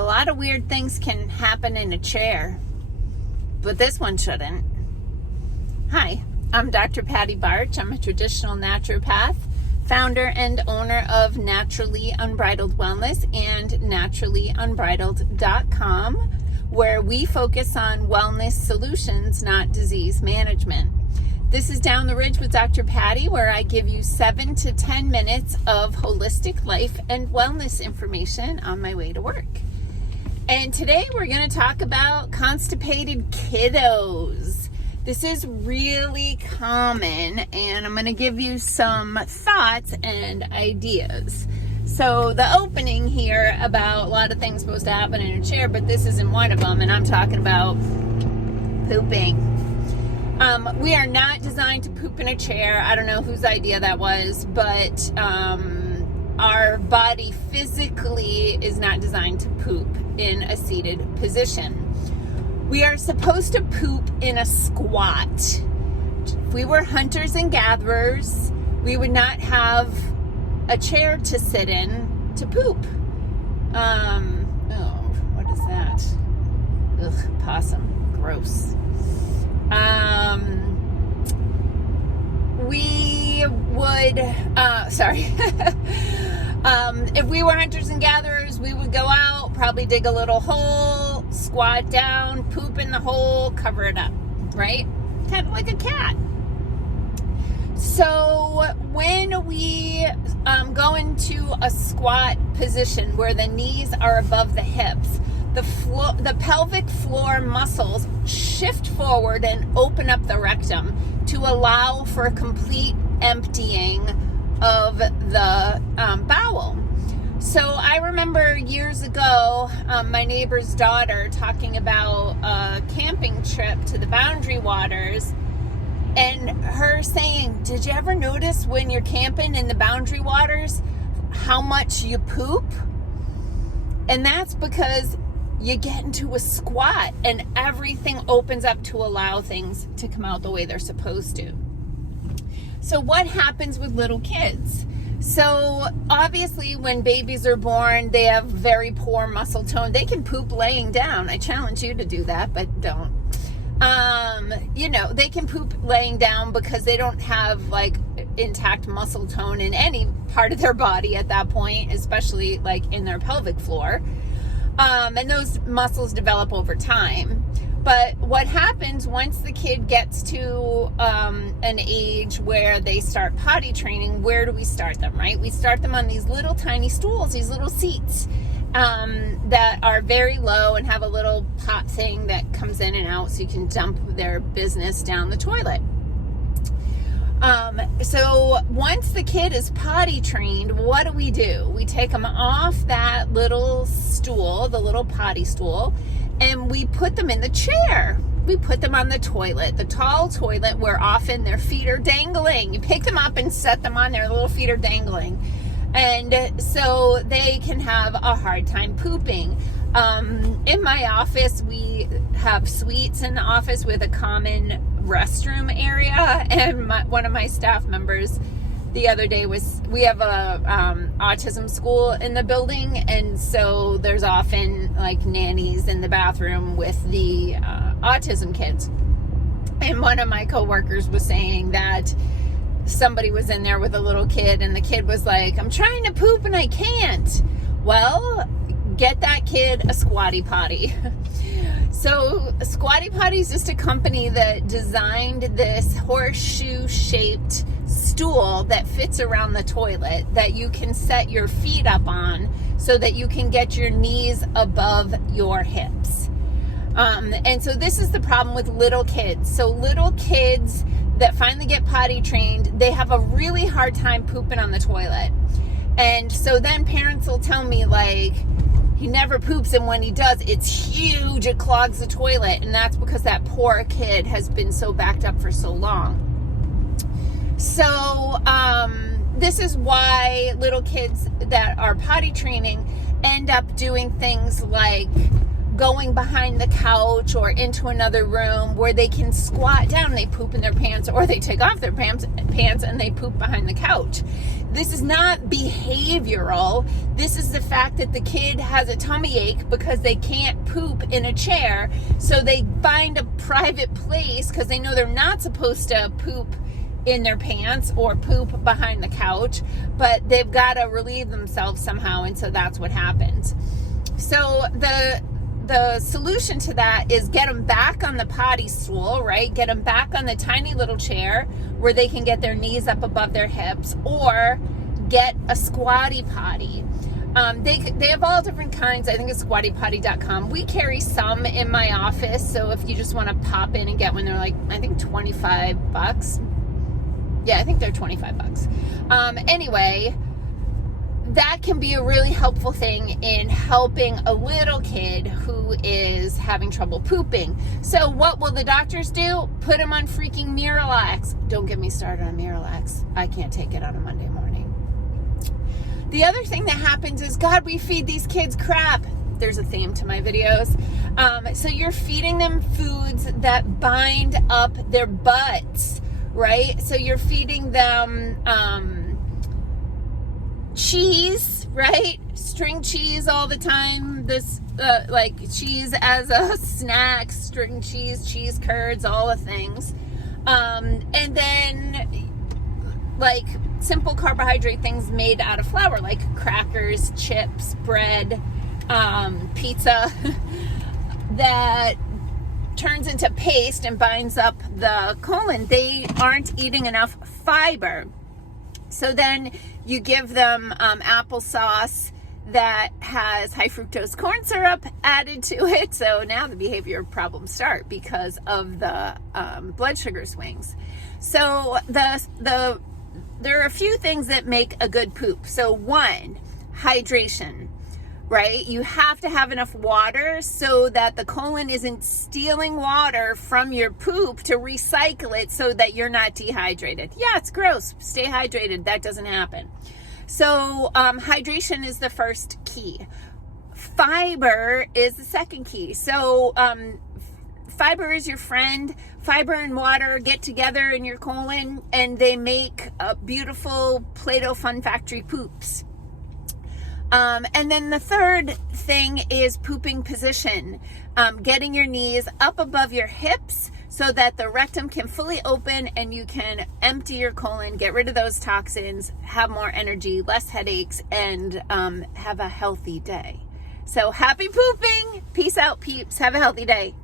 A lot of weird things can happen in a chair, but this one shouldn't. Hi, I'm Dr. Patty Barch. I'm a traditional naturopath, founder and owner of Naturally Unbridled Wellness and naturallyunbridled.com, where we focus on wellness solutions, not disease management. This is Down the Ridge with Dr. Patty, where I give you 7 to 10 minutes of holistic life and wellness information on my way to work. And today we're going to talk about constipated kiddos. This is really common, and I'm going to give you some thoughts and ideas. So the opening here about a lot of things supposed to happen in a chair, but this isn't one of them, and I'm talking about pooping. We are not designed to poop in a chair. I don't know whose idea that was, but our body physically is not designed to poop in a seated position. We are supposed to poop in a squat. If we were hunters and gatherers, we would not have a chair to sit in to poop. What is that? Ugh, possum. Gross. We would, if we were hunters and gatherers, we would go out, probably dig a little hole, squat down, poop in the hole, cover it up, right? Kind of like a cat. So when we go into a squat position where the knees are above the hips, the pelvic floor muscles shift forward and open up the rectum to allow for a complete emptying of the bowel. So I remember years ago, my neighbor's daughter talking about a camping trip to the Boundary Waters, and her saying, did you ever notice when you're camping in the Boundary Waters how much you poop? And that's because you get into a squat and everything opens up to allow things to come out the way they're supposed to. So what happens with little kids? So obviously when babies are born, they have very poor muscle tone. They can poop laying down. I challenge you to do that, but don't. They can poop laying down because they don't have like intact muscle tone in any part of their body at that point, especially like in their pelvic floor. And those muscles develop over time. But what happens once the kid gets to an age where they start potty training, where do we start them, right? We start them on these little tiny stools, these little seats that are very low and have a little pot thing that comes in and out so you can dump their business down the toilet. So once the kid is potty trained, what do? We take them off that little stool, the little potty stool, and we put them in the chair. We put them on the toilet, the tall toilet where often their feet are dangling. You pick them up and set them on there, little feet are dangling. And so they can have a hard time pooping. In my office, we have suites in the office with a common restroom area, and one of my staff members the other day we have a autism school in the building, and so there's often like nannies in the bathroom with the autism kids, and one of my coworkers was saying that somebody was in there with a little kid, and the kid was like, I'm trying to poop and I can't. Well, get that kid a squatty potty. So Squatty Potty is just a company that designed this horseshoe-shaped stool that fits around the toilet that you can set your feet up on so that you can get your knees above your hips. And so this is the problem with little kids. So little kids that finally get potty trained, they have a really hard time pooping on the toilet. And so then parents will tell me like, he never poops, and when he does, it's huge. It clogs the toilet, and that's because that poor kid has been so backed up for so long. So this is why little kids that are potty training end up doing things like going behind the couch or into another room where they can squat down, they poop in their pants, or they take off their pants and they poop behind the couch. This is not behavioral. This is the fact that the kid has a tummy ache because they can't poop in a chair. So they find a private place because they know they're not supposed to poop in their pants or poop behind the couch, but they've got to relieve themselves somehow. And so that's what happens. So the solution to that is get them back on the potty stool, right? Get them back on the tiny little chair where they can get their knees up above their hips, or get a squatty potty. They have all different kinds. I think it's squattypotty.com. We carry some in my office, so if you just want to pop in and get one, they're like, I think $25. Yeah, I think they're $25. Anyway, that can be a really helpful thing in helping a little kid who is having trouble pooping. So what will the doctors do? Put them on freaking Miralax. Don't get me started on Miralax. I can't take it on a Monday morning. The other thing that happens is, God, we feed these kids crap. There's a theme to my videos. So you're feeding them foods that bind up their butts, right? So you're feeding them cheese, right? String cheese all the time. This like cheese as a snack, string cheese, cheese curds, all the things. And then like simple carbohydrate things made out of flour, like crackers, chips, bread, pizza, that turns into paste and binds up the colon. They aren't eating enough fiber. So then you give them applesauce that has high fructose corn syrup added to it. So now the behavior problems start because of the blood sugar swings. So there are a few things that make a good poop. So one, hydration, right? You have to have enough water so that the colon isn't stealing water from your poop to recycle it so that you're not dehydrated. Yeah, it's gross. Stay hydrated. That doesn't happen. So hydration is the first key. Fiber is the second key. So fiber is your friend. Fiber and water get together in your colon and they make beautiful Play-Doh Fun Factory poops. And then the third thing is pooping position. Getting your knees up above your hips so that the rectum can fully open and you can empty your colon, get rid of those toxins, have more energy, less headaches, and have a healthy day. So happy pooping. Peace out, peeps. Have a healthy day.